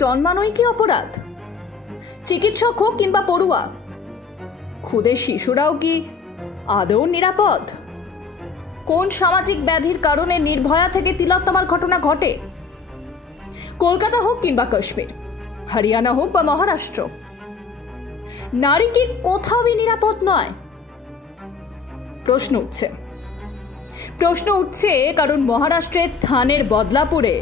জন্মানোই কি অপরাধ? চিকিৎসক হোক কিংবা পড়ুয়া, খুদে শিশুরাও কি আদৌ নিরাপদ? কোন সামাজিক ব্যাধির কারণে নির্ভয়া থেকে তিলোত্তমার ঘটনা ঘটে? কলকাতা হোক কিংবা কাশ্মীর, হরিয়ানা হোক বা মহারাষ্ট্র, নারী কি কোথাওই নিরাপদ নয়? প্রশ্ন উঠছে। প্রশ্ন উঠছে, কারণ মহারাষ্ট্রের থানের বদলাপুরে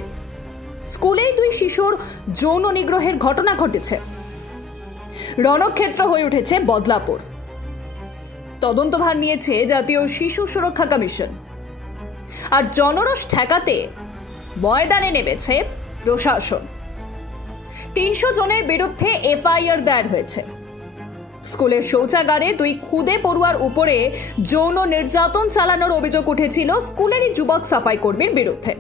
স্কুলেই দুই শিশুর যৌন নিগ্রহের ঘটনা ঘটেছে। রণক্ষেত্র হয়ে উঠেছে বদলাপুর। তদন্তভার নিয়েছে জাতীয় শিশু সুরক্ষা কমিশন। আর জনরস ঠেকাতে ময়দানে নেমেছে প্রশাসন। তিনশো জনের বিরুদ্ধে এফআইআর দায়ের হয়েছে। স্কুলের শৌচাগারে দুই খুদে পড়ুয়ার উপরে যৌন নির্যাতন চালানোর অভিযোগ উঠেছিল স্কুলেরই যুবক সাফাই কর্মীর বিরুদ্ধে।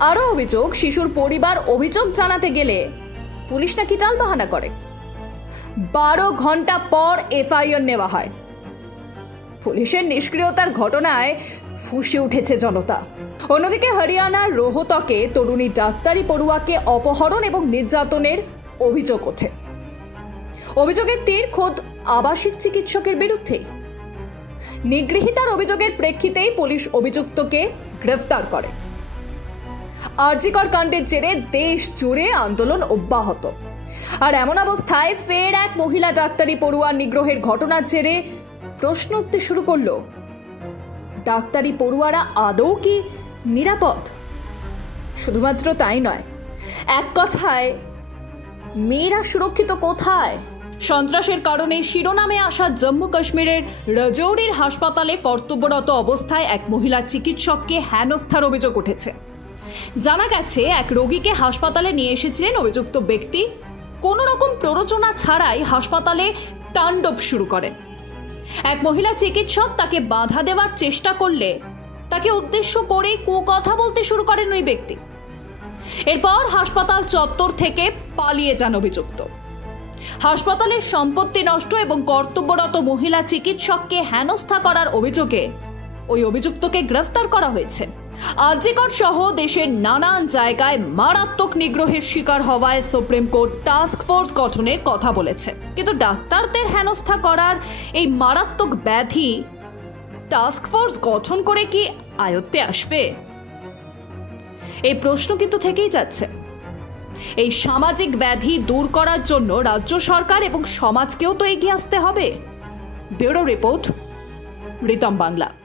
আরও অভিযোগ, শিশুর পরিবার অভিযোগ জানাতে গেলে পুলিশ নাকি টালবাহানা করে। বারো ঘণ্টা পর এফআইআর নেওয়া হয়। পুলিশের নিষ্ক্রিয়তার ঘটনায় ফুঁসে উঠেছে জনতা। অন্যদিকে হরিয়ানার রোহতকে তরুণী ডাক্তারি পড়ুয়াকে অপহরণ এবং নির্যাতনের অভিযোগ ওঠে। অভিযোগের তীর খোদ আবাসিক চিকিৎসকের বিরুদ্ধে। নিগৃহীতার অভিযোগের প্রেক্ষিতেই পুলিশ অভিযুক্তকে গ্রেফতার করে। আরজিকর কাণ্ডের জেরে দেশ জুড়ে আন্দোলন অব্যাহত। আর এমন অবস্থায় ফের এক মহিলা ডাক্তারি পড়ুয়ার নিগ্রহের ঘটনার জেরে প্রশ্ন উঠতে শুরু করল। ডাক্তারি পড়ুয়ারা আদৌ কি নিরাপদ? শুধুমাত্র তাই নয়, এক কথায়, মেয়েরা সুরক্ষিত কোথায়? সন্ত্রাসের কারণে শিরোনামে আসা জম্মু কাশ্মীরের রাজৌরির হাসপাতালে কর্তব্যরত অবস্থায় এক মহিলা চিকিৎসককে হেনস্থার অভিযোগ উঠেছে। জানা গেছে, এক রোগীকে হাসপাতালে নিয়ে এসেছিলেন অভিযুক্ত ব্যক্তি। কোনো রকম প্ররোচনা ছাড়াই হাসপাতালে তাণ্ডব শুরু করেন এক মহিলা চিকিৎসক তাকে বাধা দেওয়ার চেষ্টা করলে, তাকে উদ্দেশ্য করে কুকথা বলতে শুরু করেন ওই ব্যক্তি। এরপর হাসপাতাল চত্বর থেকে পালিয়ে যান অভিযুক্ত। হাসপাতালের সম্পত্তি নষ্ট এবং কর্তব্যরত মহিলা চিকিৎসককে হেনস্থা করার অভিযোগে ওই অভিযুক্তকে গ্রেফতার করা হয়েছে। আর্জিকর সহ দেশের নানান জায়গায় মারাত্মক নিগ্রহের শিকার হওয়ায় সুপ্রিম কোর্ট টাস্ক ফোর্স গঠনের কথা বলেছে। কিন্তু ডাক্তারদের হেনস্থা করার এই মারাত্মক ব্যাধি টাস্ক ফোর্স গঠন করে কি আয়ত্তে আসবে? এই প্রশ্ন কিন্তু থেকেই যাচ্ছে। এই সামাজিক ব্যাধি দূর করার জন্য রাজ্য সরকার এবং সমাজকেও তো এগিয়ে আসতে হবে। Bureau report, Ritam Bangla.